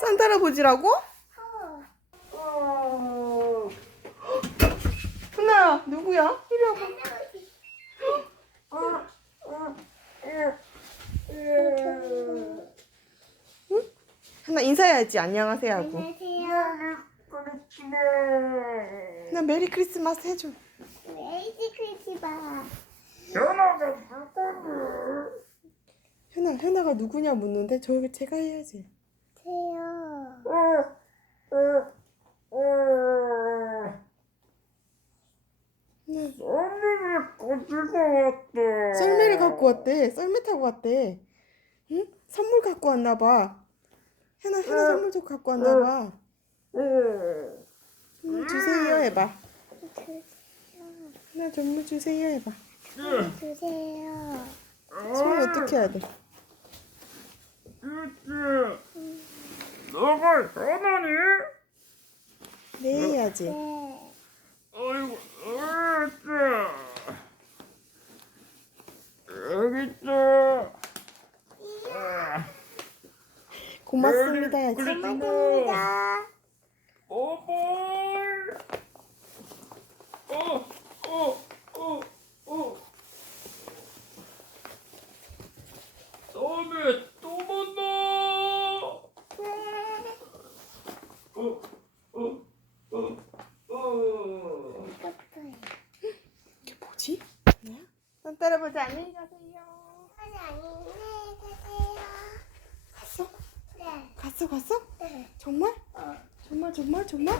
산타 할아버지라고? 훈나야 누구야? 이리 와봐 응? 훈나 인사해야지 안녕하세요 하고 안녕하세요 나 메리 크리스마스 해줘 메리 크리스마스. 현아가 누구냐 묻는데 저에게 제가 해야지 해요. 썰매를 가지고 왔대. 썰매를 갖고 왔대. 썰매 타고 왔대. 응? 선물 갖고 왔나 봐. 하나 하나 선물도 갖고 왔나 봐. 응. 선물 주세요 해봐. 주세요. 하나 선물 주세요 해봐. 주세요. 손을 어떻게 해야 돼? 이렇게. 너가 전하니? 네 해야지. 어, 아이고, 어렸다. 여기 있다. 고맙습니다. 야채. 고맙습니다. 여기 손 떨어보자. 안녕히 가세요. 아니, 안녕히 가세요. 갔어? 네. 갔어, 갔어? 네. 정말? 어. 정말, 정말, 정말?